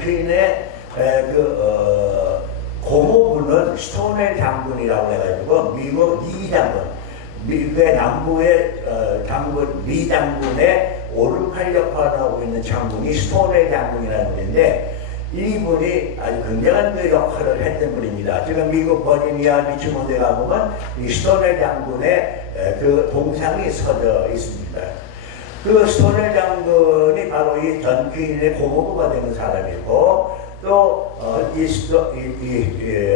퀸의 고모부는 스토넬 장군이라고 해가지고 미국 리 장군, 미국의 남부의 장군 리 장군의 오른팔 역할을 하고 있는 장군이 스토넬 장군이라는 분인데, 이분이 아주 굉장한 그 역할을 했던 분입니다. 지금 미국 버지니아 리치몬드에 가보면 이 스토넬 장군의 그 동상이 서져 있습니다. 그 스토넬 장군이 바로 이 존 퀸의 고모부가 되는 사람이고, 또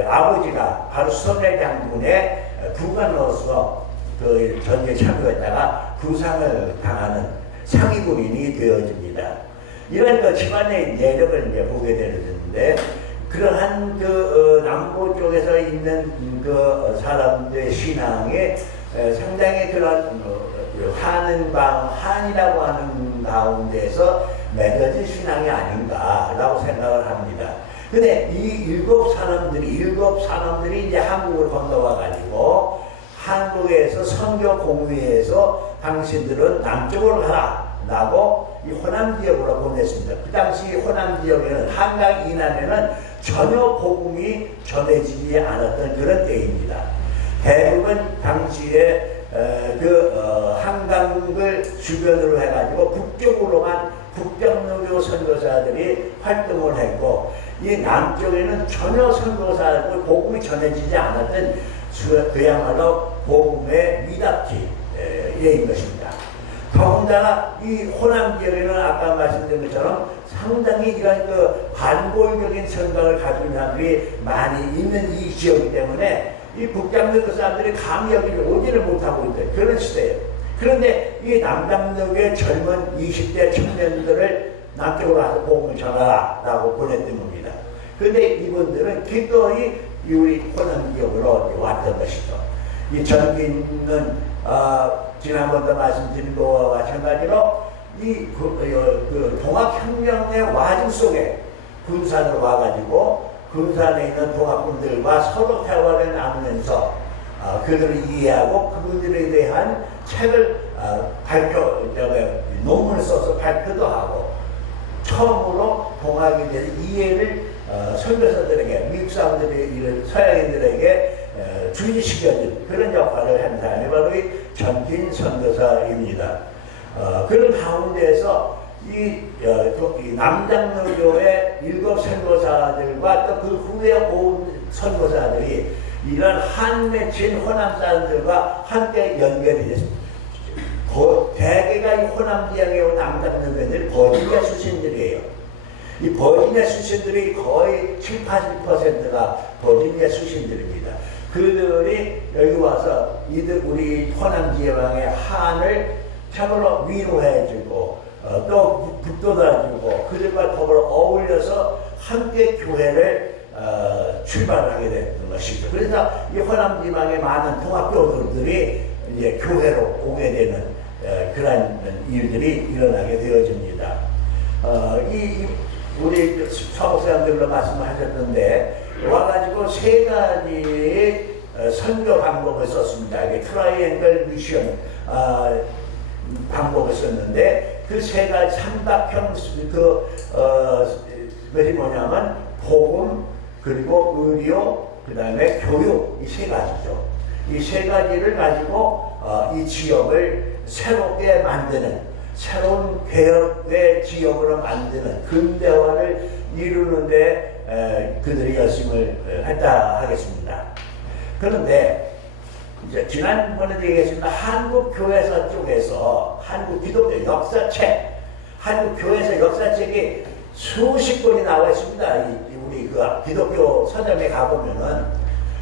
아버지가 바로 스토넬 장군의 부관으로서 그 전쟁에 참여했다가 부상을 당하는 상위군인이 되어집니다. 이런 그 집안의 내력을 이제 보게 되는데, 그러한 남부 쪽에서 있는 그 사람들의 신앙에 상당히 그런 한이라고 하는 가운데서 맺어진 신앙이 아닌가라고 생각을 합니다. 근데 이 일곱 사람들이 이제 한국을 건너와 가지고 한국에서 선교 공회에서 당신들은 남쪽으로 가라라고 이 호남 지역으로 보냈습니다. 그 당시 호남 지역에는 한강 이남에는 전혀 복음이 전해지지 않았던 그런 때입니다. 대부분 당시에 한강을 주변으로 해가지고 북쪽으로만 북경로교 선교사들이 활동을 했고, 이 남쪽에는 전혀 선교사들 복음이 전해지지 않았던 그야말로 복음의 미답지인 것입니다. 더군다나 이 호남 지역에는 아까 말씀드린 것처럼 상당히 이런 그 반골적인 생각을 가진 사람들이 많이 있는 이 지역이기 때문에 이 북장로교 사람들이 감히 여기를 오지를 못하고 있는 그런 시대예요. 그런데 이 남장로교의 젊은 20대 청년들을 남쪽으로 와서 복음을 전하라라고 보냈던 겁니다. 그런데 이분들은 기꺼이 우리 호남 지역으로 왔던 것이죠. 이 전기는 지난번도 말씀드린 것과 마찬가지로 이 동학혁명의 와중 속에 군산으로 와가지고 군산에 있는 동학군들과 서로 대화를 나누면서 그들을 이해하고 그분들에 대한 책을 논문을 써서 발표도 하고, 처음으로 동학에 대해서 이해를 선교사들에게, 미국 사람들이 서양인들에게 주의시켜준 그런 역할을 한 사람이 바로 이 전진 선교사입니다. 그런 가운데에서 이 남장로교의 일곱 선교사들과 또 그 후에 온 선교사들이 이런 한 맺힌 호남 사람들과 함께 연결이 됐습니다. 대개가 이 호남 지역에 온 남장로교인들이 버지니아 출신들이에요. 이 버지니아 출신들이 거의 7, 80%가 버지니아 출신들입니다. 그들이 여기 와서 우리 호남 지방의 한을 참으로 위로해주고 또 북돋아주고 그들과 더불어 어울려서 함께 교회를 출발하게 됐던 것이죠. 그래서 이 호남 지방의 많은 통합교들이 이제 교회로 오게 되는 그런 일들이 일어나게 되어집니다. 우리 서목사님들로 말씀하셨던데, 와가지고 세 가지의 선교 방법을 썼습니다. 이게 트라이앵글 미션 방법을 썼는데, 그 세 가지 삼각형 것이 뭐냐면 복음, 그리고 의료, 그 다음에 교육, 이 세 가지죠. 이 세 가지를 가지고 이 지역을 새롭게 만드는, 새로운 개혁의 지역으로 만드는 근대화를 이루는데 그들이 열심을 했다 하겠습니다. 그런데 이제 지난번에 얘기했습니다. 한국 교회사 쪽에서 한국 기독교 역사책, 한국 교회사 역사책이 수십 권이 나와 있습니다. 우리 그 기독교 서점에 가보면은.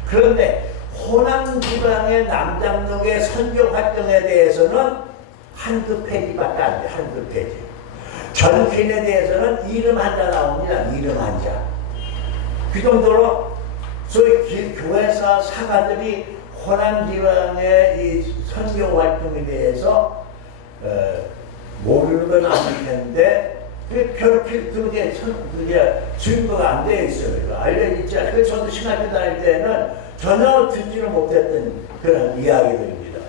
그런데 호남 지방의 남장로의 선교 활동에 대해서는 한두 페이지밖에 안 돼요. 한두 페이지. 전퀸에 대해서는 이름 한자 나옵니다. 이름 한자. 그 정도로 소위 교회사 사가들이 호남 지방의 이 선교 활동에 대해서 모르는 건 아닐 텐데 그게 증거가 안 되어 있어요. 알려있지 않아요. 그래서 저도 신학교 다닐 때는 전혀 듣지를 못했던 그런 이야기들입니다.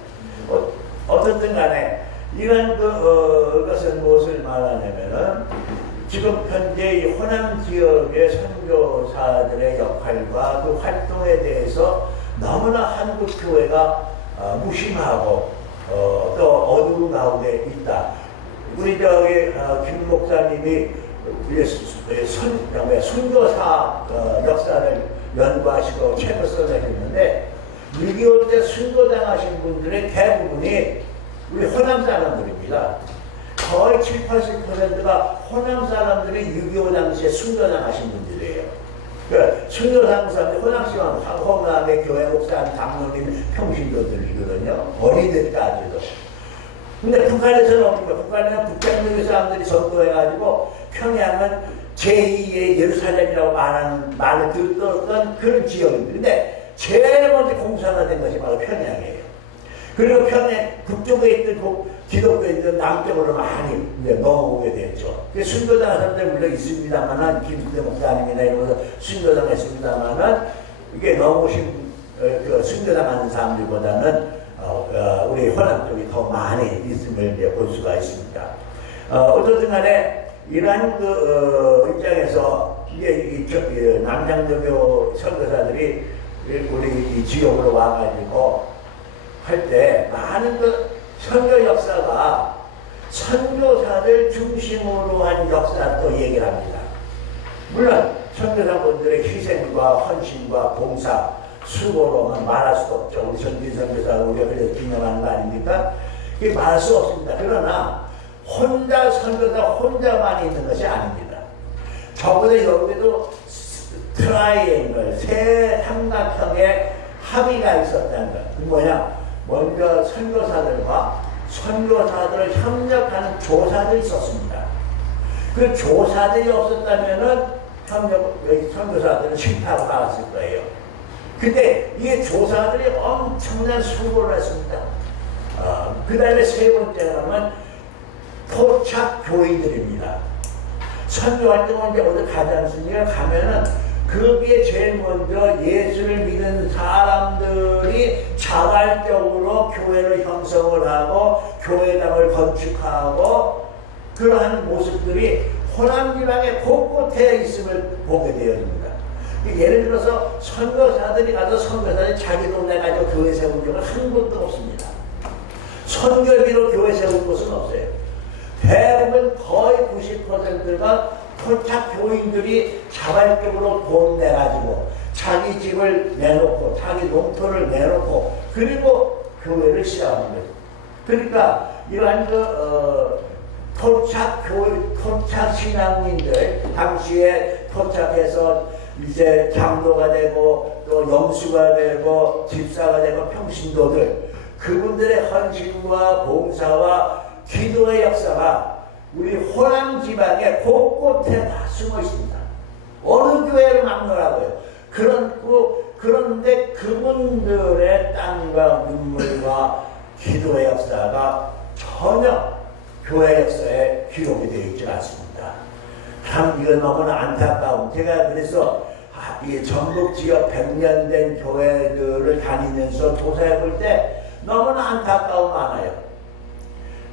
어떻든 간에 이런 것은 무엇을 말하냐면은 지금 현재 이 호남 지역의 선교사들의 역할과 그 활동에 대해서 너무나 한국 교회가 무심하고 또 어두운 가운데 있다. 우리 저기 김 목사님이 순교사 역사를 연구하시고 책을 써내셨는데 6.25 때 순교당하신 분들의 대부분이 우리 호남 사람들입니다. 거의 7, 80%가 호남 사람들이 6.25 당시에 순교당하신 분들이에요. 그러니까 순교당 사람들이 호남시만 호남의 교회 목사, 장로님, 평신도들이거든요. 어린이들까지도. 근데 북한에서는 없습니다. 북한에는 북한의 사람들이 선도해가지고 평양은 제2의 예루살렘이라고 말을 듣던 그런 지역입니다. 근데 제일 먼저 공산화된 것이 바로 평양이에요. 그리고 평양 북쪽에 있던 기독교인들은 남쪽으로 많이 넘어오게 됐죠. 순교당 사람들 물론 있습니다만은 김수대 목사님이나 이런 거 순교당 했습니다만은 이게 넘어오신 순교당 하는 사람들보다는 우리 호남 쪽이 더 많이 있음을 볼 수가 있습니다. 어쨌든 간에 이러한 입장에서 이게 남장로교 선교사들이 우리 이 지역으로 와가지고 할 때 많은 선교 역사가 선교사를 중심으로 한 역사도 얘기를 합니다. 물론 선교사분들의 희생과 헌신과 봉사, 수고로만 말할 수도 없죠. 우리 전진 선교사 우리가 그래서 기념하는 거 아닙니까? 이게 말할 수 없습니다. 그러나 혼자 선교사 혼자만 있는 것이 아닙니다. 적어도 여기도 트라이앵글, 세 삼각형의 합의가 있었다는 것. 그 뭐냐? 먼저 선교사들과 선교사들을 협력하는 조사들이 있었습니다. 그 조사들이 없었다면은 선교사들은 실패하고 나왔을 거예요. 근데 이 조사들이 엄청난 수고를 했습니다. 그 다음에 세 번째는 토착 교인들입니다. 선교 활동을 이제 어디 가지 않습니까? 가면은 거기에 제일 먼저 예수를 믿는 사람들이 자발적으로 교회를 형성을 하고 교회당을 건축하고 그러한 모습들이 호남 지방의 곳곳에 있음을 보게 되어집니다. 예를 들어서 선교사들이 가서 선교사들이 자기 동네 가지고 교회 세운 적은 한 곳도 없습니다. 선교비로 교회 세운 곳은 없어요. 대부분 거의 90%가 토착 교인들이 자발적으로 돈 내가지고 자기 집을 내놓고 자기 농토를 내놓고 그리고 교회를 시작하는 거예요. 그러니까 이러한 토착 신앙인들 당시에 토착해서 이제 장로가 되고 또 영수가 되고 집사가 되고 평신도들 그분들의 헌신과 봉사와 기도의 역사가 우리 호남 지방에 곳곳에 다 숨어 있습니다. 어느 교회를 막노라고요. 그런데 그분들의 땀과 눈물과 기도의 역사가 전혀 교회 역사에 기록이 되어 있지 않습니다. 참 이건 너무나 안타까운. 제가 그래서 이 전북 지역 100년 된 교회들을 다니면서 조사해 볼 때 너무나 안타까움 많아요.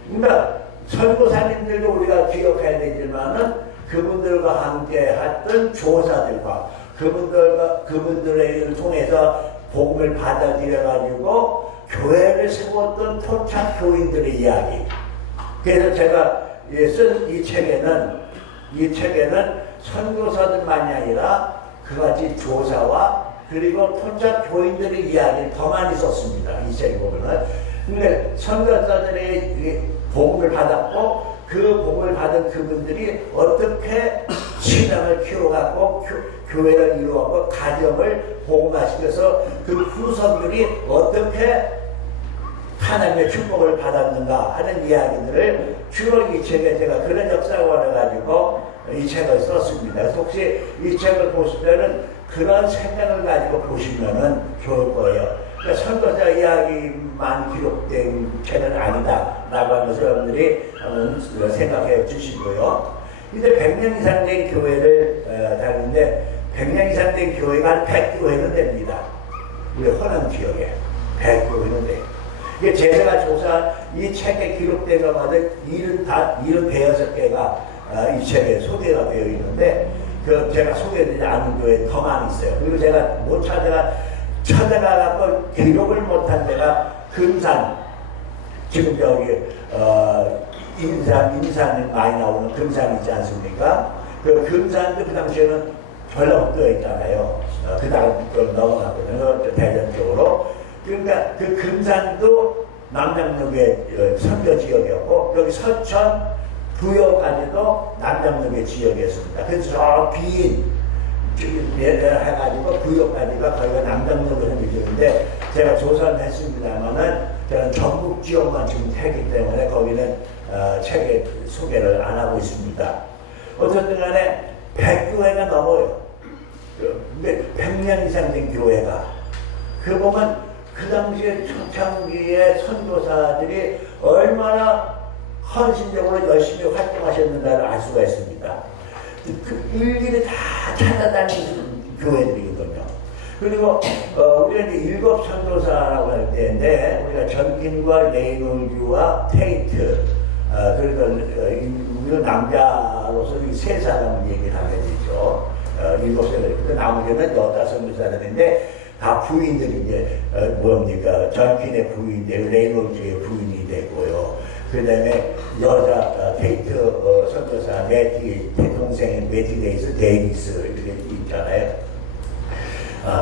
그러니까 선교사님들도 우리가 기억해야 되지만은 그분들과 함께 했던 조사들과 그분들을 통해서 복음을 받아들여가지고 교회를 세웠던 토착 교인들의 이야기. 그래서 제가 쓴 이 책에는 선교사들만이 아니라 그같이 조사와 그리고 토착 교인들의 이야기를 더 많이 썼습니다. 이 책에 보면은. 근데 선교사들의 복음을 받았고 그 복음을 받은 그분들이 어떻게 신앙을 키워갖고 교회를 이루었고 가정을 복음화시켜서 그 후손들이 어떻게 하나님의 축복을 받았는가 하는 이야기들을 주로 이 책에 제가 그런 역사관을 가지고 이 책을 썼습니다. 그래서 혹시 이 책을 보시면은 그런 생각을 가지고 보시면은 좋을 거예요. 그러니까 선교사 이야기만 기록된 책은 아니다라고 하면서 여러분들이 생각해 주시고요. 이제 100년 이상 된 교회를 다니는데 100년 이상 된 교회가 한 100교회는 됩니다. 우리 호남 지역에 100교회는 돼요. 이게 제가 조사한 이 책에 기록된 것마다 76개가 이 책에 소개가 되어 있는데 그 제가 소개되지 않은 교회 더 많이 있어요. 그리고 제가 못 찾아가고 기록을 못한 데가 금산, 지금 저기 인산이 많이 나오는 금산 있지 않습니까? 그 금산도 그 당시에는 전라북도에 있잖아요. 그 다음 넘어갔거든요. 대전 쪽으로. 그러니까 그 금산도 남장역의 선교 지역이었고, 여기 서천, 부여까지도 남장역의 지역이었습니다. 그래서 저 긴 해가지고 부여까지가 거기가 남장역의 선교 지역인데, 제가 조사를 했습니다만은 저는 전국 지역만 지금 했기 때문에 거기는 책에 소개를 안 하고 있습니다. 어쨌든 간에 100교회가 넘어요. 근데 100년 이상 된 교회가. 그 보면 그 당시에 초창기에 선교사들이 얼마나 헌신적으로 열심히 활동하셨는가를 알 수가 있습니다. 그 일일이 다 찾아다니는 교회들이거든요. 그리고 우리가 이제 7 선교사라고 할 때인데, 우리가 전킨과 레이놀드와 테이트, 그러니까 우리가 남자로서 이 세 사람을 얘기를 하게 되죠. 7살, 그 나머지는 여자 선교사들인데 다 부인들이 이제 뭡니까? 전킨의 부인이고 레이놀드의 부인이 되고요. 그 다음에 여자 테이트 선교사 매티 동생 매티 데이비스 이렇게 있잖아요.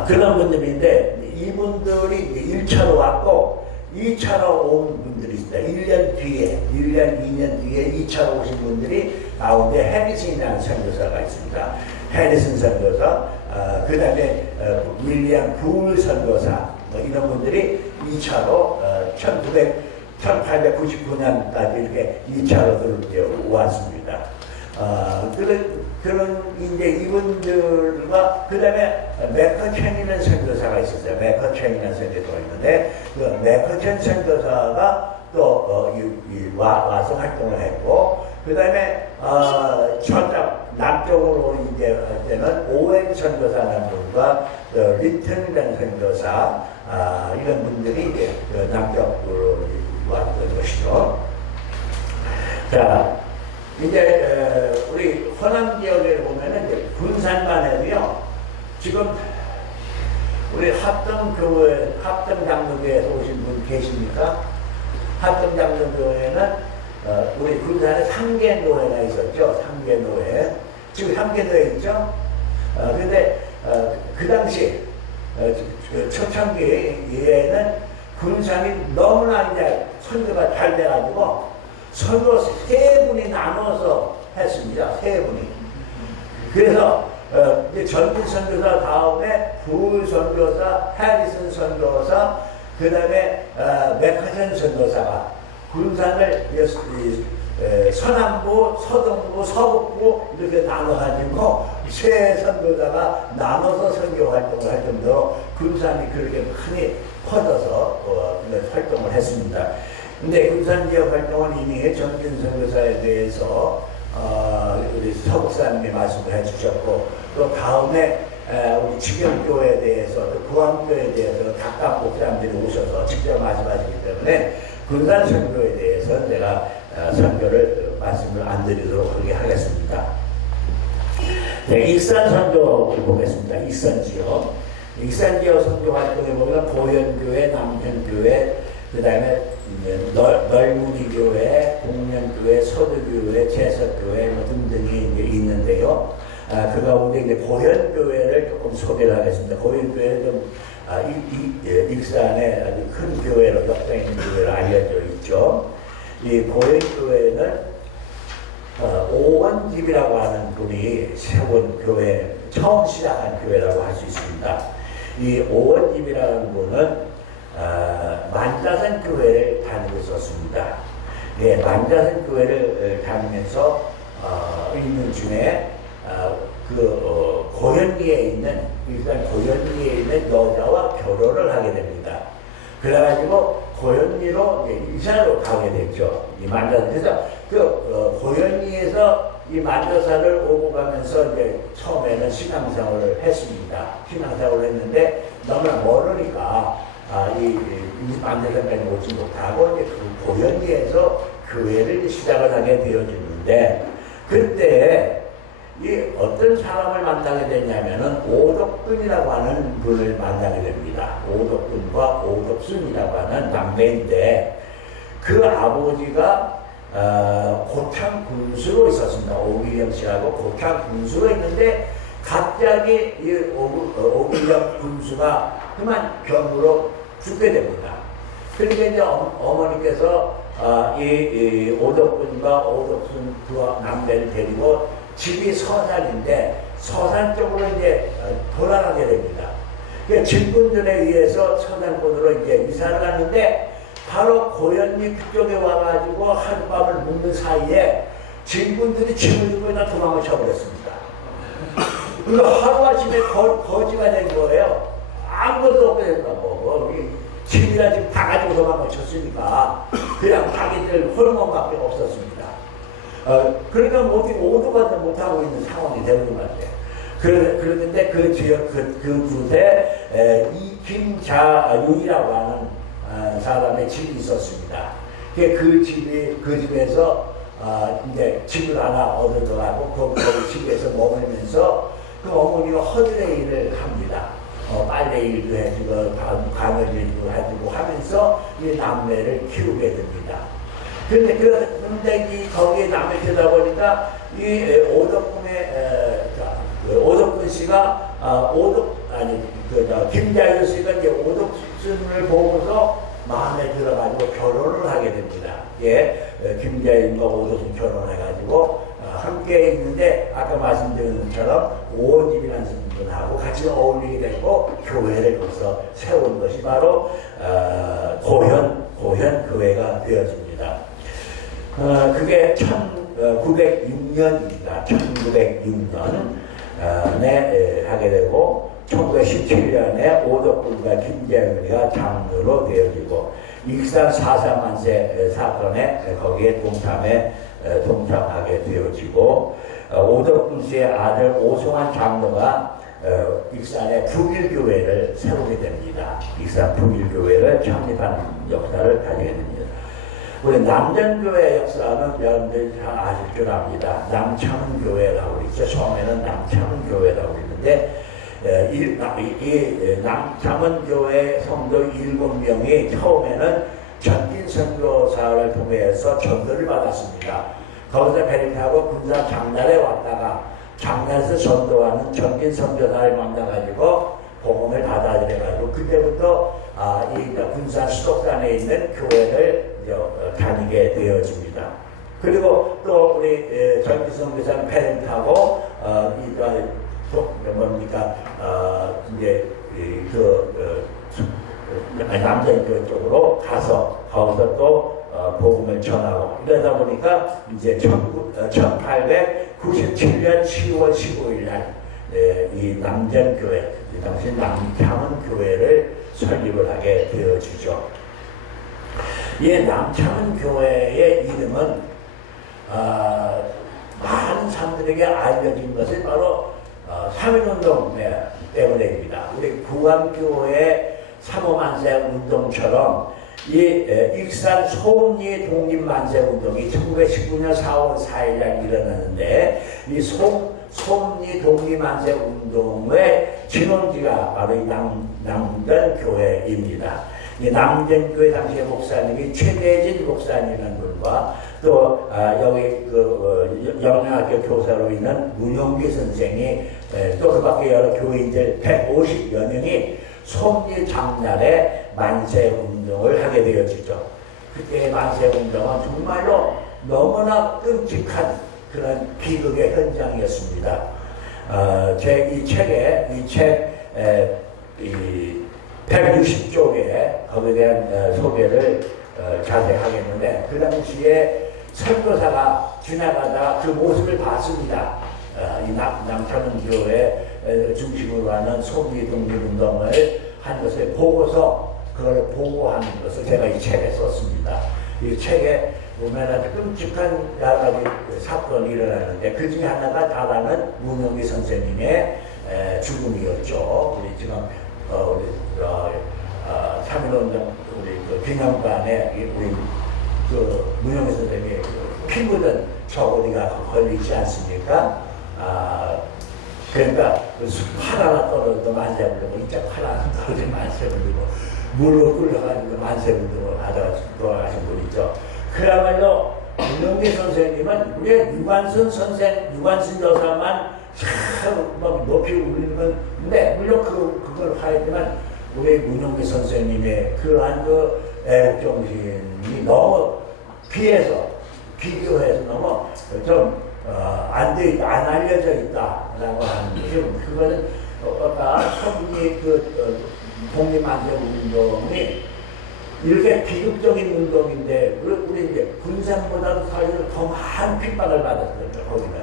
그런 분들인데 이분들이 1차로 왔고 2차로 온 분들이 있습니다. 1년, 2년 뒤에 2차로 오신 분들이 가운데 해리슨이라는 선교사가 있습니다. 해리슨 선교사, 그 다음에 윌리엄 불 선교사, 이런 분들이 2차로 1899년까지 이렇게 2차로 왔습니다. 그런 이제 이분들과 그 다음에 매커첸이라는 선교사가 있었어요. 매커첸이라는 선교사가 있는데 그 매커첸 선교사가 또 와서 활동을 했고, 그 다음에 저쪽 남쪽으로 이제 할 때는 오웬 선교사라는 분과 리튼이라는 선교사, 이런 분들이 이제 남쪽으로 왔던 것이죠. 자, 이제 우리 호남 지역에 보면은 이제 군산만 해도요, 지금 우리 합동교회, 합동장로교회에서 오신 분 계십니까? 합동장로교회는 우리 군산에 3개 노회가 있었죠. 3개 노회. 지금 3개 노회 있죠? 근데 그 당시 초창기에는 군산이 너무나 이제 선교가 잘 돼가지고 선교 3분이 나눠서 했습니다. 3분이. 그래서 이제 전진 선교사 다음에 불 선교사, 해리슨 선교사, 그 다음에 맥카전 선교사가 군산을 서남부, 서동부, 서북부 이렇게 나눠가지고 세 선교사가 나눠서 선교 활동을 할 정도로 군산이 그렇게 많이 퍼져서 활동을 했습니다. 근데 군산 지역 활동은 이미 전진 선교사에 대해서 우리 서국사님이 말씀을 해주셨고, 또 다음에 우리 직영교회에 대해서, 또 구암교회에 대해서 각각 목사님들이 오셔서 직접 말씀하시기 때문에 군산 선교에 대해서 제가 선교를 말씀을 안 드리도록 그렇게 하겠습니다. 네, 익산 선교 보겠습니다. 익산 지역. 익산 지역 선교 활동에 보면 보현교회, 남편교회, 그 다음에 널무리교회, 공면교회, 서두교회, 제석교회 뭐 등등이 이제 있는데요. 그 가운데 이제 보현교회를 조금 소개를 하겠습니다. 보현교회는 좀 익산의 아주 큰 교회로, 역사 있는 교회로 알려져 있죠. 이 보현교회는 오원집이라고 하는 분이 세운 교회, 처음 시작한 교회라고 할 수 있습니다. 이 오원집이라는 분은 만자선 교회를 다니고 있었습니다. 예, 만자선 교회를 다니면서 있는 중에 고현리에 있는, 일단 고현리에 있는 여자와 결혼을 하게 됩니다. 그래가지고 고현리로 이사로 가게 됐죠. 이 만자선. 그래서 고현리에서 이 만자산을 오고 가면서 이제 처음에는 신앙생활을 했습니다. 신앙생활을 했는데 너무나 멀으니까 이 만자산까지 오지 못하고 이제 그 고현리에서 교회를 시작을 하게 되어졌는데, 그때 이 어떤 사람을 만나게 되냐면은 오덕근이라고 하는 분을 만나게 됩니다. 오덕근과 오덕순이라고 하는 남매인데 그 아버지가 고창 군수로 있었습니다. 오기령 씨하고 고창 군수로 있는데 갑자기 이 오기령 군수가 그만 병으로 죽게 됩니다. 그러니까 이제 어머니께서 이 오덕군과 오덕순 두 남매를 데리고 집이 서산인데 서산 쪽으로 이제 돌아가게 됩니다. 그러니까 질군들에 의해서 서산권으로 이제 이사를 갔는데 바로 고현리 그쪽에 와가지고 하룻밤을 묵는 사이에 질군들이 집을 주고 다 도망을 쳐버렸습니다. 그리고 하루아침에 거지가 된 거예요. 아무것도 없게 된다고. 집이라 지금 다 가지고 도망을 쳤으니까 그냥 자기들 홀몸밖에 없었습니다. 그러니까 어떻게 오도가 못하고 있는 상황이 되는 것 같아요. 그런데 그 지역, 그 곳에 이김자윤이라고 하는 사람의 집이 있었습니다. 그 집에서 이제 집을 하나 얻어가고 거기 집에서 머물면서 그 어머니가 허들의 일을 합니다. 빨래 일도 해주고 가늘일도 해주고 하면서 이 남매를 키우게 됩니다. 그런데 거기에 남매 키우다 보니까 이 오덕근 씨가 김자윤 씨가 이제 오덕순을 보고서 마음에 들어가지고 결혼을 하게 됩니다. 김자윤과 오덕순 결혼해가지고 함께 있는데 아까 말씀드린 것처럼 오원집이라는 분하고 같이 어울리게 됐고 교회를 거기서 세운 것이 바로 고현교회가 되어집니다. 그게 1906년입니다. 1906년에 하게 되고 1917년에 오덕군과 김재윤이가 장로로 되어지고 익산 4.3만세 사건에 거기에 동참하게 되어지고 오덕군 씨의 아들 오송환 장로가 익산의 북일교회를 세우게 됩니다. 익산 북일교회를 창립하는 역사를 가지게 됩니다. 우리 남전교회 역사는 여러분들이 잘 아실 줄 압니다. 남창은교회라고 그러죠. 처음에는 남창은교회라고 그러는데 이 남창은교회 성도 7명이 처음에는 전진 선교사를 통해서 전도를 받았습니다. 거기서 배를 타고 군산 장날에 왔다가 장날에서 전도하는 전진 선교사를 만나가지고 복음을 받아들여가지고 그때부터 이 군산 수덕산에 있는 교회를 다니게 되어집니다. 그리고 또 우리 전진 선교사는 배를 타고 남전교 쪽으로 가서 거기서 또 복음을 전하고 이러다 보니까 이제 1897년 10월 15일 날 이 남전교회, 당시 남창은교회를 설립을 하게 되어지죠. 이 남창은교회의 이름은 많은 사람들에게 알려진 것은 바로 3.1운동 때문입니다. 우리 구암교회 3.5만세 운동처럼 이 익산 소음리 독립만세 운동이 1919년 4월 4일 날 일어났는데 이 소음리 독립만세 운동의 진원지가 바로 이 남전교회입니다. 이 남전교회 당시의 목사님이 최대진 목사님이라는 분과 또 여기 영양학교 교사로 있는 문용기 선생이 또 그 밖에 여러 교인들 150여 명이 솜리 장날에 만세 운동을 하게 되어지죠. 그때의 만세 운동은 정말로 너무나 끔찍한 그런 비극의 현장이었습니다. 제 이 책 160쪽에 거기에 대한 소개를 자세히 하겠는데 그 당시에 선교사가 지나가다가 그 모습을 봤습니다. 이 남창은교회 중심으로 하는 소비 독립운동을 한 것을 보고서 그걸 보고하는 것을 제가 이 책에 썼습니다. 이 책에 보면 아주 끔찍한 여러 가지 사건이 일어나는데 그 중에 하나가 다라는 문용기 선생님의 죽음이었죠. 우리 지금 우리 3.1운동 우리 그 기념관에 우리 그 문용기 선생님이 피부든 저고리가 걸리지 않습니까? 그러니까 팔 하나 떨어져도 만세 부르고 이쪽 팔 하나 떨어져도 만세 부르고 물로 끓여가지고 만세 부르고 하다가 돌아가신 분 있죠. 그야말로 문영기 선생님은 우리 유관순 여사만 참 높이 울리는데 물론 그걸 하였지만 우리 문영기 선생님의 그러한 그 애국 정신이 너무 비교해서 너무 좀 안 알려져 있다라고 하는 거죠. 그거는 아까 서분이 독립만세 운동이 이렇게 비극적인 운동인데 우리 이제 군산보다도 사실 더 많은 핍박을 받았거든요. 거기는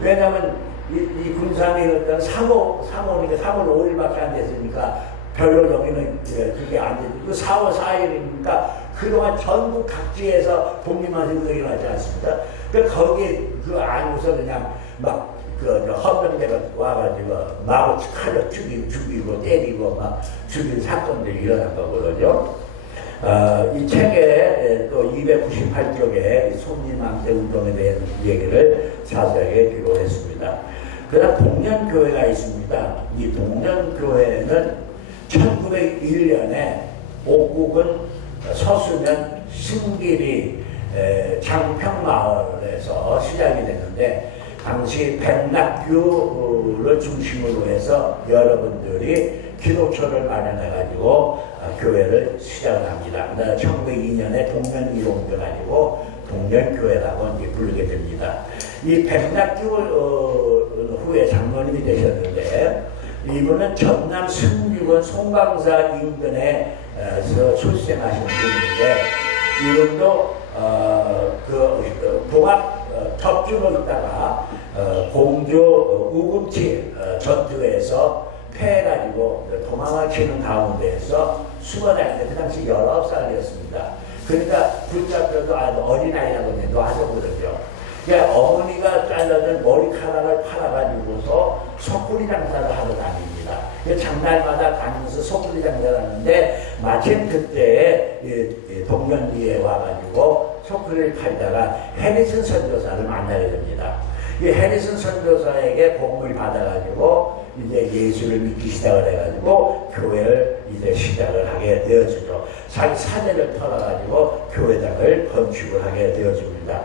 왜냐하면 이 군산이 일단 3월이니까 3월 5일밖에 안 됐으니까 별로 여기는 그게 안 되고 4월 4일이니까 그동안 전국 각지에서 독립만세 운동이 일어나지 않습니까? 그러니까 거기에 알고서 그냥 헌병대가 와가지고 마구 칼로 죽이고 때리고 막 죽이는 사건들이 일어난 거거든요. 이 책에 또 298쪽에 독립만세 운동에 대한 얘기를 자세하게 기록했습니다. 그다음 동년교회가 있습니다. 이 동년교회는 1901년에 옥국은 서수면 신길이 장평마을에서 시작이 됐는데 당시 백낙교를 중심으로 해서 여러분들이 기도처를 마련해가지고 교회를 시작을 합니다. 그다음 1902년에 동년이동돼 가지고 동년교회라고 이제 부르게 됩니다. 이 백낙교 후에 장로님이 되셨는데 이분은 전남 승유군 송광사 인근에서 출생하신 분인데 이분도 동학 첩주로 있다가 공주 우금치 전투에서 패해가지고 도망을 치는 가운데에서 숨어다니는데 그 당시 19살이었습니다. 그러니까 붙잡혀도 아주 어린아이라고 놔두거든요. 그러니까 어머니가 잘라준 머리카락을 팔아가지고서 소쿠리 장사를 하러 다닙니다. 장날마다 다니면서 소쿠리 장사를 하는데 마침 그때에 동년리에 와가지고 소쿠리를 팔다가 해리슨 선교사를 만나게 됩니다. 이 해리슨 선교사에게 복음을 받아가지고 이제 예수를 믿기 시작을 해가지고 교회를 이제 시작을 하게 되어지죠. 자기 사내를 털어가지고 교회당을 건축을 하게 되어집니다.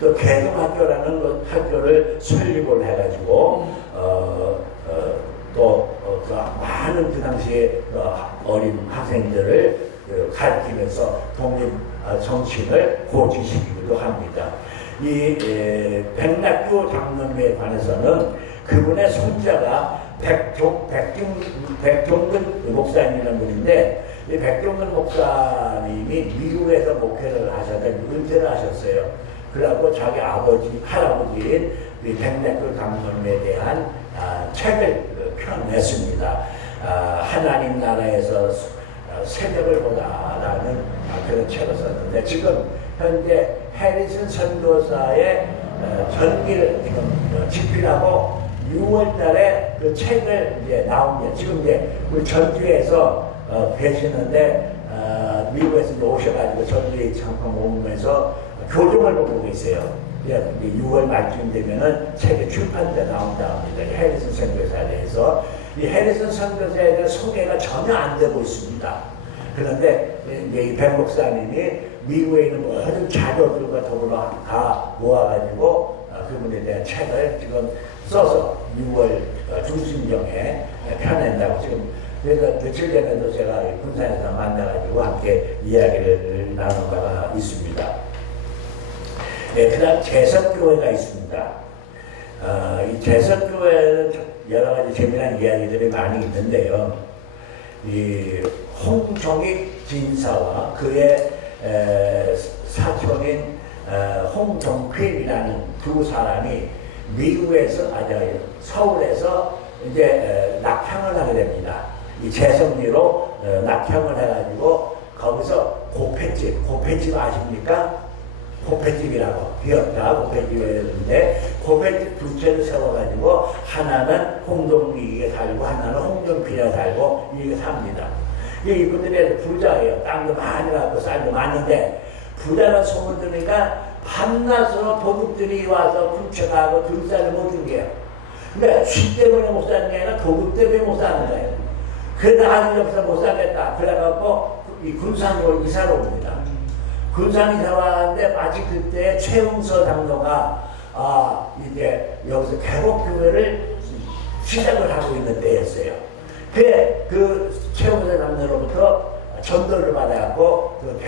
또 개동학교라는 학교를 설립을 해가지고 그 많은 그 당시에 어린 학생들을 가르치면서 독립 정신을 고취시키기도 합니다. 이 백낙교 장로님에 관해서는 그분의 손자가 백종근 목사님이라는 분인데 이 백종근 목사님이 미국에서 목회를 하셔서 은퇴를 하셨어요. 그래갖고 자기 할아버지인 백낙교 장로님에 대한 책을 펴냈습니다. 하나님 나라에서 새벽을 보다라는 그런 책을 썼는데 지금 현재 해리슨 선교사의 전기를 지금 집필하고 6월달에 그 책을 이제 나옵니다. 지금 이제 우리 전주에서 계시는데 미국에서 오셔가지고 전주에 잠깐 오면서 교정을 보고 계세요. 6월 말쯤 되면은 책이 출판돼 나온다 합니다. 해리슨 선교사에 대해서 이 해리슨 선교사에 대한 소개가 전혀 안 되고 있습니다. 그런데 이 백 목사님이 미국에 있는 모든 자료들과 더불어 다 모아가지고 그분에 대한 책을 지금 써서 6월 중순경에 펴낸다고 지금 그래서 며칠 전에도 제가 군산에서 만나가지고 함께 이야기를 나눈 바가 있습니다. 네, 그 다음 재석교회가 있습니다. 이 재석교회는 여러 가지 재미난 이야기들이 많이 있는데요. 이 홍종익 진사와 그의 사촌인 홍종필이라는 두 사람이 미국에서, 서울에서 이제 낙향을 하게 됩니다. 이 재성리로 낙향을 해가지고 거기서 고패집 아십니까? 고패집이라고 기억자 고패집이었는데 고패집 두 채를 세워가지고 하나는 홍동리에 살고 하나는 홍정필에 살고 이렇게 삽니다. 이분들이 부자예요. 땅도 많이 갖고 쌀도 많은데 부자는 소문 들으니까 밤낮으로 도둑들이 와서 훔쳐가고 들살을 못 준 게요. 그러니까 쥐 때문에 못 사는 게 아니라 도둑 때문에 못 사는 거예요. 그래도 하늘이 없어 못 살겠다. 그래갖고 이 군산으로 이사를 옵니다. 군산 이사 왔는데 마치 그때 최웅서 장로가 이제 여기서 개복교회를 시작을 하고 있는 때였어요. 그 최웅서 장로로부터 전도를 받아갖고 그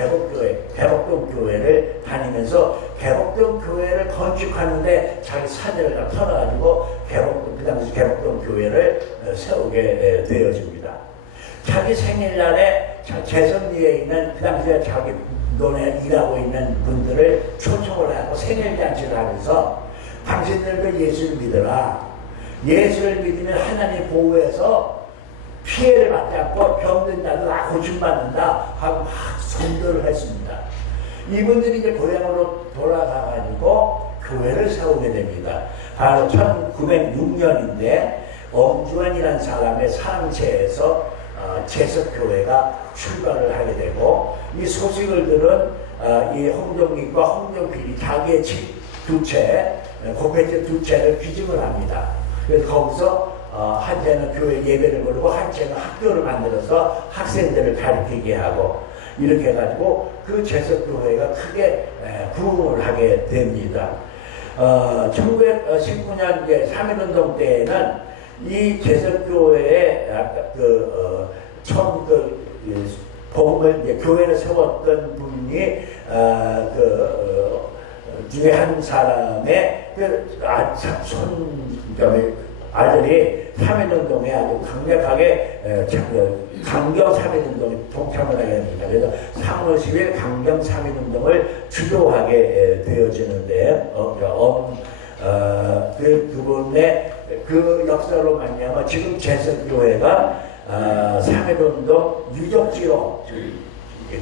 개복동 교회를 다니면서 개복동 교회를 건축하는데 자기 사제를 다 털어가지고 그 당시 개복동 교회를 세우게 되어집니다. 자기 생일날에 개선리에 있는 그 당시에 자기 논에 일하고 있는 분들을 초청을 하고 생일잔치를 하면서 당신들도 예수를 믿어라. 예수를 믿으면 하나님 보호해서 피해를 받지 않고 병든 자도 다 고침받는다 하고 막 선도를 했습니다. 이분들이 이제 고향으로 돌아가가지고 교회를 세우게 됩니다. 바로 1906년인데 엄주환이라는 사람의 상체에서 제석교회가 출발을 하게 되고 이 소식을 들은 이 홍종익과 홍종필이 자기의 집 두 채, 고패집 두 채를 기증을 합니다. 그래서 거기서 한 채는 교회 예배를 부르고 한 채는 학교를 만들어서 학생들을 가르치게 하고 이렇게 해가지고 그 제석교회가 크게 부흥을 하게 됩니다. 1919년 3.1운동 때에는 이 제석교회에 처음 복음을 교회를 세웠던 분이 중에 한 사람의 아들이 3.1운동에 아주 강력하게 강경 3.1운동에 동참을 하게 됩니다. 그래서 3월 10일 강경 3.1운동을 주도하게 되어지는데 그분의 그 역사로 말미암아 지금 제석교회가 3.1운동 유적지로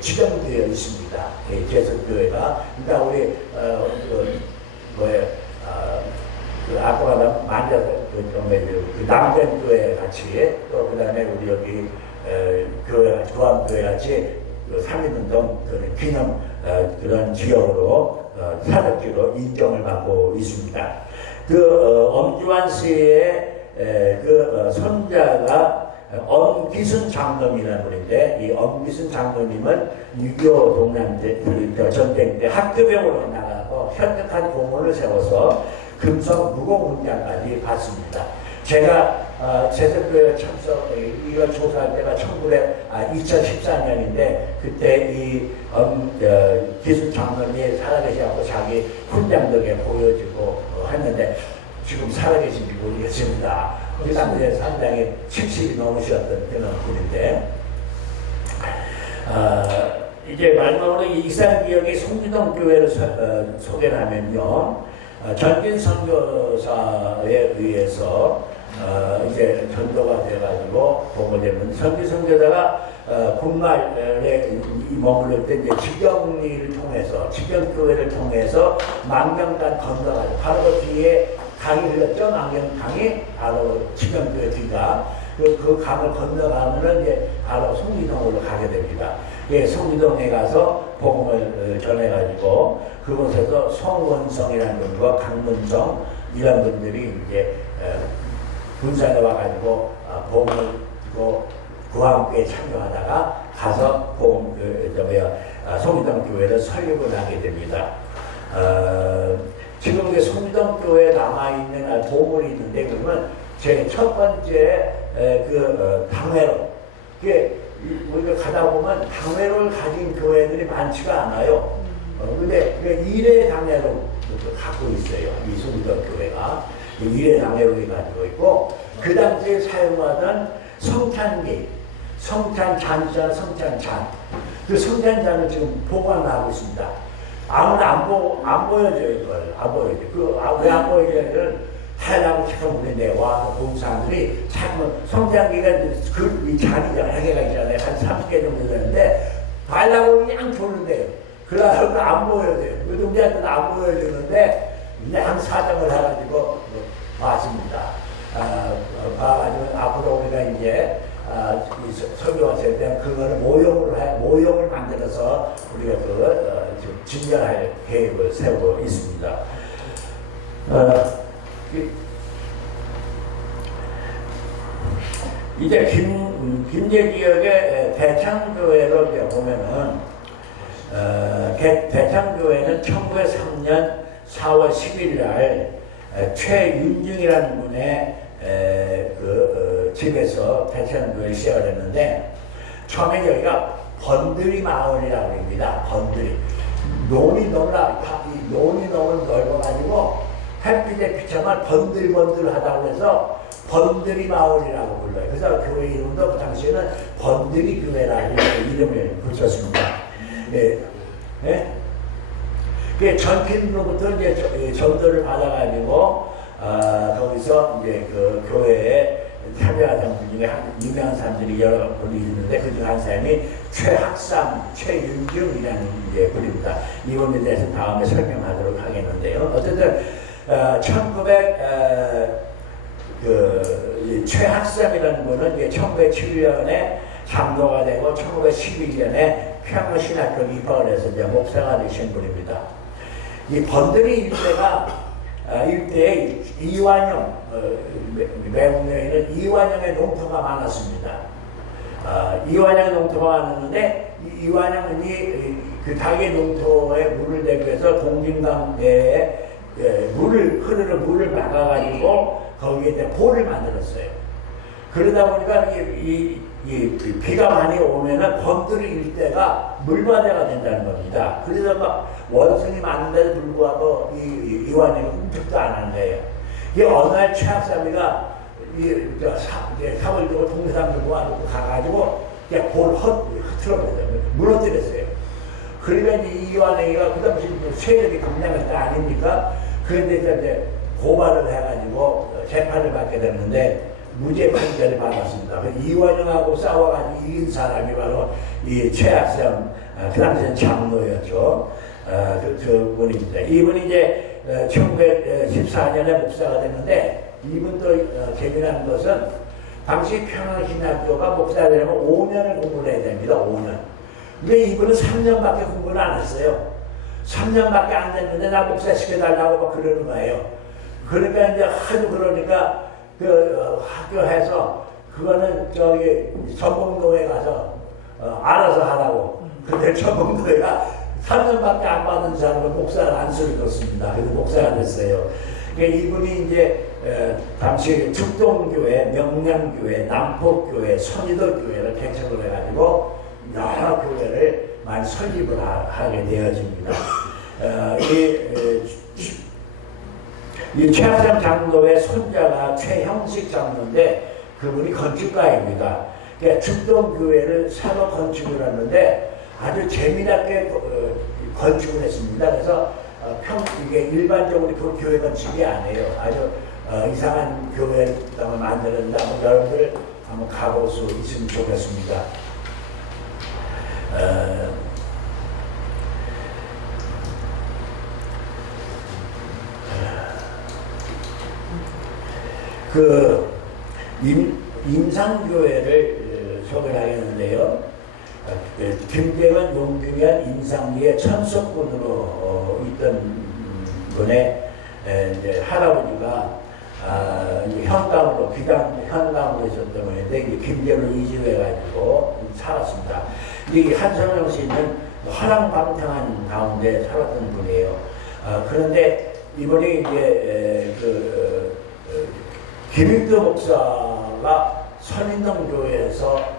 지정되어 있습니다. 제석교회가 그러니까 우리 아까 말한 남전교회 같이 또 그다음에 우리 여기 교회 조합교회 같이 3.1운동 기념 그런 지역으로 사적지로 인정을 받고 있습니다. 엄주환 씨의 손자가 엄기순 장로님이라는 분인데 이 엄기순 장로님은 6.25 동남 전쟁 때 학교병으로 나가고 혈특한 공원을 세워서 금성 무공훈장까지 받습니다. 제가 제석교회 참석 이걸 조사할 때가 2014년인데 그때 이 기순 장로님이 살아계셔서 자기 훈장덕에 보여주고 했는데 지금 살아계신지 모르겠습니다. 그 당시에 상당히 70이 넘으셨던 그런 분인데 이제 마지막으로 익산기역의 송주동 교회를 소개를 하면요. 전진 선교사에 의해서 이제 전도가 돼가지고 보게 되면 전진 선교사가 군말에 머물러 때 이제 직영리를 통해서 직영교회를 통해서 망명단 건너가지고 바로 그 뒤에 강이 흘렀죠. 망명강이 바로 직영교회 뒤가 그 강을 건너가면은 이제 바로 송리동으로 가게 됩니다. 예, 송리동에 가서 복음을 전해가지고 그곳에서 송원성이라는 분과 강문성 이런 분들이 이제 군산에 와가지고 복음을 구함교에 참여하다가 가서 복음 송리동 교회를 설립을 하게 됩니다. 지금 송리동 교회에 남아있는 보물이 있는데 그러면 제 첫 번째 당회로 우리가 가다 보면 당회를 가진 교회들이 많지가 않아요. 근데 일회 당회로 갖고 있어요. 이 송리동 교회가 일회 당회로 가지고 있고 그 당시에 사용하던 성찬기, 성찬잔, 성찬잔 그 성찬잔을 지금 보관하고 있습니다. 아무나 안 보여줘요. 이걸 안 보여줘요. 왜 안 보여줘요? 하려고 싶은 분인데 와서 본 사람들이 자꾸 성장기가 이 잔이 여러 개가 있잖아요. 한 30개 정도 되는데 하려고 그냥 보는데요. 그러다가 안 보여줘요. 우리한테는 안 보여주는데 그냥 사정을 해가지고 왔습니다. 봐가지고 앞으로 우리가 이제 설교하실 때 그거를 모형을 만들어서 우리가 좀 진행할 계획을 세우고 있습니다. 이제 김제 지역의 대창교회로 이제 보면은 대창교회는 1903년 4월 10일 날 최윤중이라는 분의 집에서 대창교회를 시작을 했는데, 처음에 여기가 번들이 마을이라고 합니다. 번들이. 논이 너무 넓어가지고 햇빛에 비춰만 번들번들하다고 해서 번들이 마을이라고 불러요. 그래서 교회 이름도 그 당시에는 번들이 교회라는 이름을 붙였습니다. 예. 예? 그 전핀으로부터 이제 전도를 받아가지고 거기서 이제 그 교회에 참여하던 분 중에 유명한 사람들이 여러 분이 있는데, 그 중 한 사람이 최학삼, 최윤중이라는 이제 분입니다. 이분에 대해서 다음에 설명하도록 하겠는데요. 어쨌든 최학삼이라는 분은 이제 1907년에 장로가 되고 1911년에 평화신학교에 입학을 해서 이제 목사가 되신 분입니다. 이 번들이 일대에 이완용, 매국령에는 이완용의 농토가 많았습니다. 이완용의 농토가 많았는데, 이완용이 그 닭의 농토에 물을 대기 위해서 동진강대에 흐르는 물을 막아가지고 거기에 이제 보를 만들었어요. 그러다 보니까 이 비가 많이 오면은 번들이 일대가 물바다가 된다는 겁니다. 그래서 막 원숭이 많은데도 불구하고 이완용이 훔툭도 안 하는 거예요. 이 어느 날 최학삼이가 삽을 들고 동상 들고 가가지고 그냥 볼 흐트러버렸어요. 무너뜨렸어요. 그러니까 이완용이가 그 당시 세력이 강력할 때 아닙니까? 그런데 이제 고발을 해가지고 재판을 받게 됐는데 무죄 판결을 받았습니다. 이완용하고 싸워가지고 이긴 사람이 바로 이 최학삼, 그 당시엔 장로였죠. 그분입니다. 이분이 이제 1914년에 목사가 됐는데, 이분도 재미난 것은 당시 평화신학교가 목사가 되려면 5년을 공부를 해야 됩니다. 5년. 근데 이분은 3년밖에 공부를 안 했어요. 3년밖에 안 됐는데 나 목사 시켜달라고 막 그러는 거예요. 그러니까 이제 하도 그러니까 그 학교에서 그거는 저기 전봉도에 가서 알아서 하라고. 근데 전봉도가 3년밖에 안 받은 사람은 목사를 안수를 줬습니다. 그래서 목사가 됐어요. 그러니까 이분이 이제 당시 축동교회, 명량교회, 남포교회, 선의도교회를 개척을 해가지고 여러 교회를 많이 설립을 하게 되어집니다. 이 최학삼 장로의 손자가 최형식 장로인데, 그분이 건축가입니다. 그러니까 축동교회를 새로 건축을 했는데 아주 재미나게 건축을 했습니다. 그래서 이게 일반적으로 그 교회 건축이 아니에요. 아주 이상한 교회를 만들었는데 여러분들 한번 가볼 수 있으면 좋겠습니다. 그 임상교회를 소개하겠는데요. 김재원, 용규현, 임상리의 천석군으로 있던 분의 이제 할아버지가 현강으로 현강으로 있었던 분인데, 김재원으로 이주해가지고 살았습니다. 이 한성영 씨는 화랑방탕한 가운데 살았던 분이에요. 그런데 이분이 이제 김익도 목사가 선인동교회에서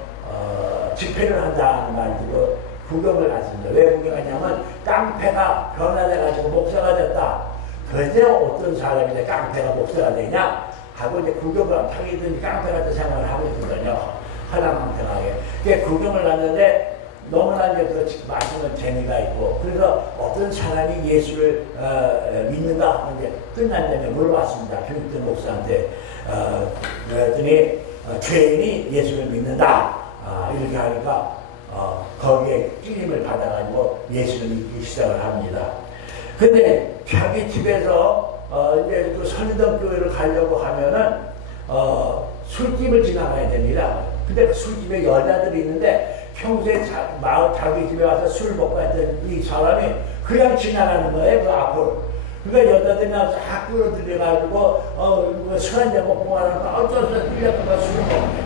집회를 한다는 말 듣고 구경을 갔습니다. 왜 구경하냐면 깡패가 변화돼가지고 목사가 됐다. 그런데 어떤 사람이 깡패가 목사가 되냐 하고 이제 구경을 하기든지 깡패 같은 생각을 하고 있거든요. 화랑방탕하게. 구경을 갔는데 너무나 이제 그 말씀은 재미가 있고, 그래서 어떤 사람이 예수를 믿는가 하고 이제 끝난 다음에 물어봤습니다. 김익도 목사한테. 그랬더니 죄인이 예수를 믿는다. 이렇게 하니까 거기에 찔림을 받아가지고 예수를 믿기 시작을 합니다. 근데 자기 집에서 이제 그 선인동 교회를 가려고 하면은 술집을 지나가야 됩니다. 근데 그 술집에 여자들이 있는데 평소에 자기 집에 와서 술 먹고 했던 이 사람이 그냥 지나가는 거예요, 그 앞으로. 그러니까 여자들이 나와서 쫙 끌어들여가지고, 술 한잔 먹고 가니까 어쩔 수 없이 끌려가서 술을 먹네.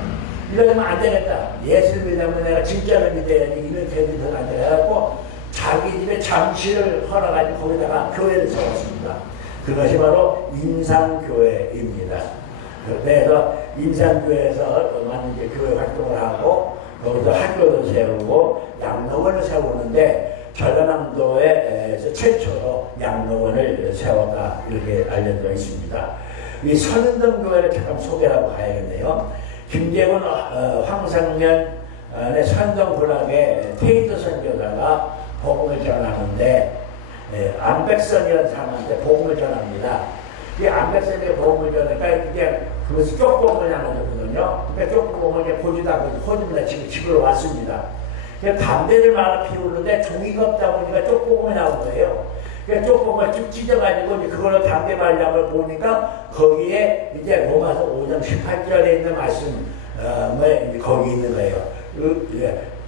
이러면 안 되겠다. 예수를 믿으면 내가 진짜를 믿어야지. 이런 죄들이 안 되겠고, 자기 집에 잠시를 허락하지 거기다가 교회를 세웠습니다. 그것이 바로 임산교회입니다. 그래서 임산교회에서 많은 이제 교회 활동을 하고, 거기서 학교도 세우고, 양로원을 세우는데, 전라남도에서 최초로 양로원을 세웠다. 이렇게 알려져 있습니다. 이 선은동 교회를 잠깐 소개하고 가야겠네요. 김재훈 황상년의 선동군학의 테이트 선교사가 복음을 전하는데 안백선이라는 사람한테 복음을 전합니다. 이 안백선에게 복음을 전하니까 이제 그것이 쪽복음을 나눠줬거든요. 그러니까 쪽복음을 이제 보지도 않고 호집니다. 지금 집으로 왔습니다. 담배를 말아 피우는데 종이가 없다 보니까 쪽복음이 나온 거예요. 그러니까 쪽복음을 쭉 찢어가지고 이제 그걸로 담배 말량을 보니까 거기에 이제 로마서 5장 18절에 있는 말씀, 거기 있는 거예요.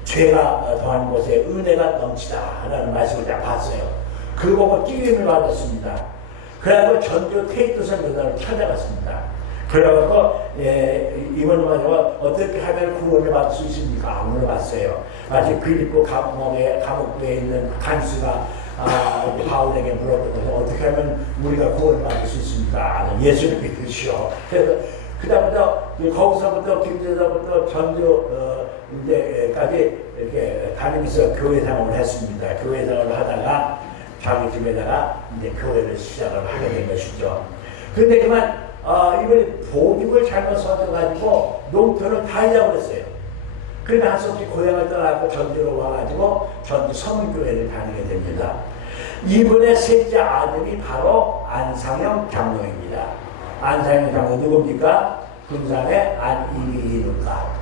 죄가 더한 곳에 은혜가 넘치다라는 말씀을 딱 봤어요. 그거 보고 찌림을 받았습니다. 그래서 전주 테이트 선교사를 찾아갔습니다. 그래갖고 이번에 어떻게 하면 구원을 받을 수 있습니까? 물어봤어요. 마치 빌립보 감옥부에 있는 간수가 바울에게 물어보고 어떻게 하면 우리가 구원을 받을 수 있습니까? 예수를 믿으시오. 그래서 그다음부터 거기서부터 김제서부터 전주 이제까지 이렇게 다니면서 교회 생활을 했습니다. 교회 생활을 하다가 자기 집에다가 이제 교회를 시작을 하게 된 것이죠. 그런데 그만 이번에 보육을 잘못 써가지고 농토를 다 잃어버렸어요. 그러니까 할 수 없이 고향을 떠나고 전주로 와가지고 전주 서문교회를 다니게 됩니다. 이분의 셋째 아들이 바로 안상영 장로입니다. 안상영 장로 누굽니까? 군산의 안이민우가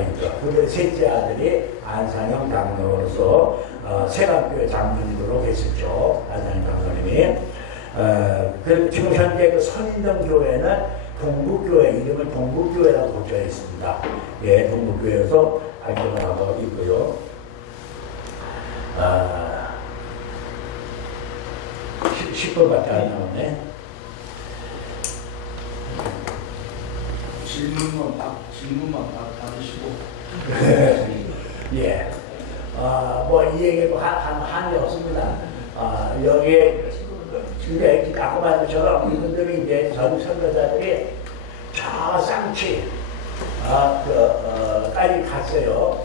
있죠. 그 셋째 아들이 안상영 장로로서 세관교회 장로님으로 계셨죠. 안상영 장로님이. 지금 현재 그 선인동 교회는 동북교회, 이름을 동북교회라고 붙여 있습니다. 예, 동북교회에서 활동을 하고 있고요. 10분밖에 안 나오네. 질문만 받으시고. 예. 이 얘기도 한이 없습니다. 여기에 근데 아까 말한 것처럼 이분들이 이제 전 선교사들이 저 쌍치 까지 갔어요.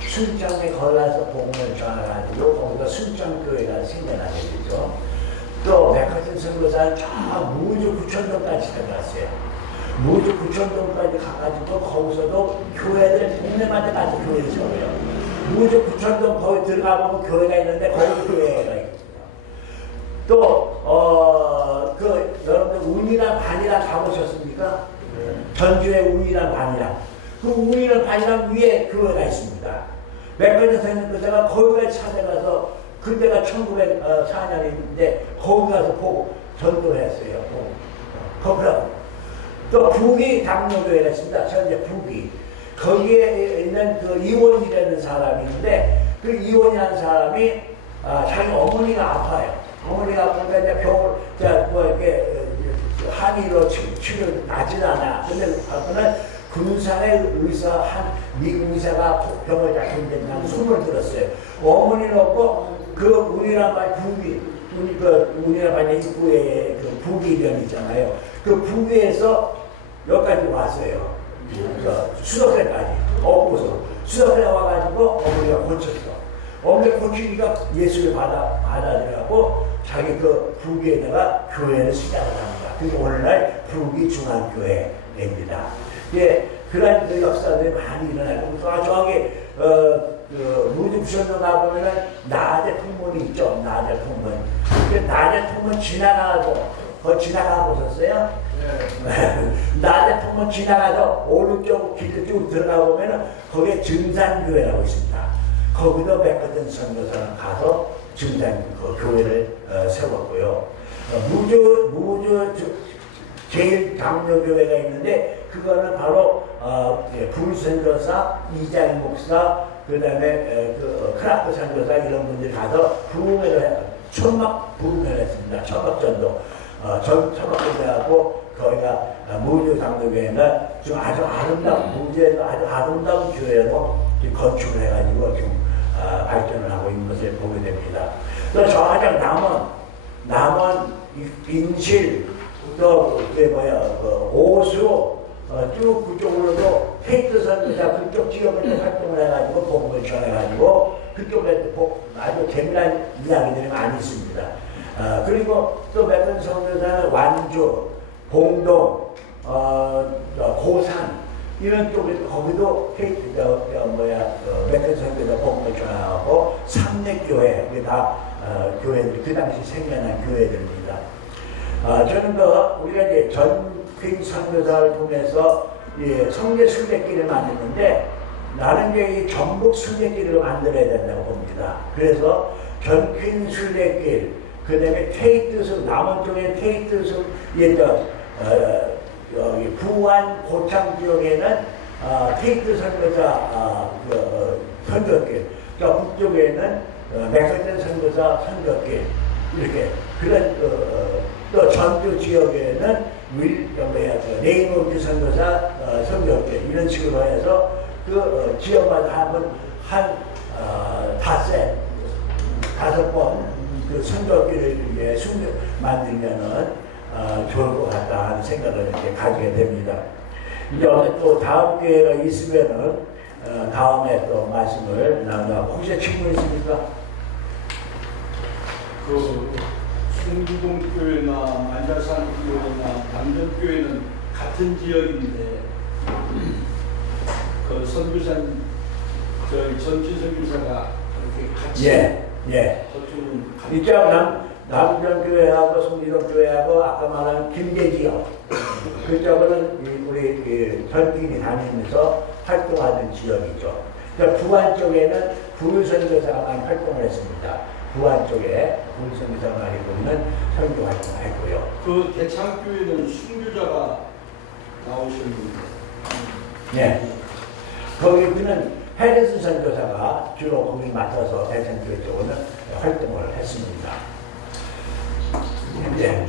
순창에 걸어서 복음을 전해가지고 거기서 순창교회가 생겨나게 되죠. 또 백화점 선교사는 저 무주 구천동까지 들어갔어요. 무주 구천동까지 가가지고 거기서도 교회들 동네마다 가서 교회를 세워요. 무주 구천동 거기 들어가보면 교회가 있는데 거기 교회가 있고. 또, 여러분들 운이랑 반이랑 가보셨습니까? 전주의 운이랑 반이랑. 그 운이랑 반이랑 위에 교회가 있습니다. 맥커전 선생님께서가 거기까지 찾아가서, 그때가 1904년인데, 거기 가서 보고 전도를 했어요. 거기라고. 또 북이 당로교회가 있습니다. 현재 북이. 거기에 있는 그 이원이라는 사람이 있는데, 그 이원이라는 사람이 자기 어머니가 아파요. 어머니가 아프니까 이제 병을, 이렇게, 한의로 치료 나진 않아. 근데 그는 군산의 의사, 미국 의사가 병을 잡힌다는 소문을 들었어요. 어머니는 없고, 그 운이란 말, 운이란 말의 입구에 그 북이변 있잖아요. 그 북위에서 여기까지 왔어요. 수덕회까지. 업고서. 수덕회 와가지고 어머니가 고쳤어. 어머니가 고치니까 예수를 받아들여갖고 자기 그 북위에다가 교회를 시작을 합니다. 그게 오늘날 북위 중앙교회입니다. 예, 그런 그 역사들이 많이 일어나고, 저기, 무주부천도 가보면은 나대 풍문이 있죠. 나대 풍문. 그 나대 풍문 지나가 보셨어요? 네. 나대 풍문 지나가서 오른쪽 길을 쭉 들어가 보면은 거기에 증산교회라고 있습니다. 거기도 백화점 선교사는 가서 증산 교회를 세웠고요. 무주 제일 장로교회가 있는데 그거는 바로 불선교사, 이장희 목사, 그 다음에 크라크 선교사 이런 분들이 가서 부흥회를 천막 부흥회를 했습니다. 천막전도. 천막전도하고 거기가 무주 장로교회는 좀 아주 아름다운, 무주에서 아주 아름다운 교회로 건축을 해가지고 지금 발전을 하고 있는 것을 보게 됩니다. 또 저하장 남원, 인실, 또 오수, 쭉 그쪽으로도 케이트 선교사 그쪽 지역을 활동을 해가지고 복음을 전해가지고 그쪽에 아주 재미난 이야기들이 많이 있습니다. 그리고 또 몇번 선교사는 완주, 봉동, 고산 이런 쪽에 거기도 케이트 몇번 선교사 복음을 전하고 삼례교회 이게 다 교회들 그 당시 생겨난 교회들입니다. 저는 우리가 이제 전퀸 선교사를 통해서 성례 순례길을 만드는데 나는 이제 이 전북 순례길을 만들어야 된다고 봅니다. 그래서 전퀸 순례길, 그 다음에 테이트숲, 남원 쪽에 테이트숲, 부안 고창 지역에는 테이트 선교사 선교길, 북쪽에는 맥커튼 선교사 선교길 이렇게 그런 또 전주 지역에는 레이노드 선교사 선교길 이런 식으로 해서 그 지역마다 한 다섯 번 그 선교길을 만들면은 좋을 것 같다 하는 생각을 이렇게 가지게 됩니다. 이제 또 다음 기회가 있으면은 다음에 또 말씀을 나누고 혹시 질문 있습니까? 순기동 교회나 만자산 교회나 남전 교회는 같은 지역인데 그 선교사님 전지 선교사가 이렇게 같이 저쪽은 이쪽 남전 교회하고 순기동 교회하고 아까 말한 김계지역 그쪽은 우리 전팀이 다니면서 활동하는 지역이죠. 그러니까 부안 쪽에는 불선교사만 활동을 했습니다. 부안 쪽에 불선교사만 하고 있는 선교 활동을 했고요. 그 대창교회는 순교자가 나오셨는데. 네. 거기는 헤르스 선교사가 주로 거기 맡아서 대창교회 쪽으로는 활동을 했습니다. 이제